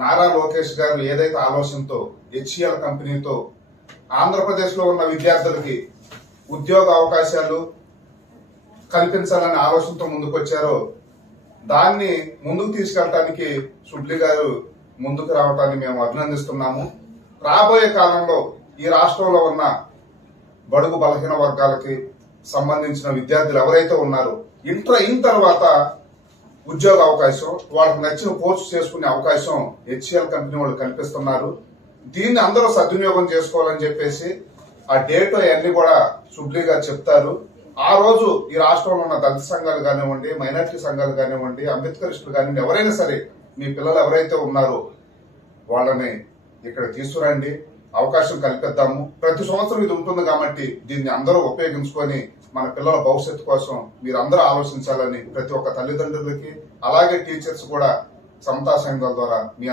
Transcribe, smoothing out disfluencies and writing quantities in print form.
నారా లోకేష్ గారు ఏదైతే ఆలోచనతో హెచ్సిఎల్ కంపెనీతో ఆంధ్రప్రదేశ్ లో ఉన్న విద్యార్థులకి ఉద్యోగ అవకాశాలు కల్పించాలనే ఆలోచనతో ముందుకొచ్చారో దాన్ని ముందుకు తీసుకెళ్ళటానికి సుబ్లి గారు ముందుకు రావటాన్ని మేము అభినందిస్తున్నాము. రాబోయే కాలంలో ఈ రాష్ట్రంలో ఉన్న బడుగు బలహీన వర్గాలకి సంబంధించిన విద్యార్థులు ఎవరైతే ఉన్నారో ఇంటర్ అయిన తర్వాత ఉద్యోగ అవకాశం, వాళ్ళకి నచ్చిన కోర్సు చేసుకునే అవకాశం హెచ్సిఎల్ కంపెనీ వాళ్ళు కల్పిస్తున్నారు. దీన్ని అందరూ సద్వినియోగం చేసుకోవాలని చెప్పేసి ఆ డేట్ అవన్నీ కూడా సుబ్లి గారు చెప్తారు. ఆ రోజు ఈ రాష్ట్రంలో ఉన్న దళిత సంఘాలు కానివ్వండి, మైనార్టీ సంఘాలు కానివ్వండి, అంబేద్కరిస్టులు కానివ్వండి, ఎవరైనా సరే మీ పిల్లలు ఎవరైతే ఉన్నారో వాళ్ళని ఇక్కడ తీసుకురండి, అవకాశం కల్పిద్దాము. ప్రతి సంవత్సరం ఇది ఉంటుంది కాబట్టి దీన్ని అందరూ ఉపయోగించుకొని మన పిల్లల భవిష్యత్తు కోసం మీరు అందరూ ఆలోచించాలని ప్రతి ఒక్క తల్లిదండ్రులకి అలాగే టీచర్స్ కూడా సమతా సంఘాల ద్వారా మీ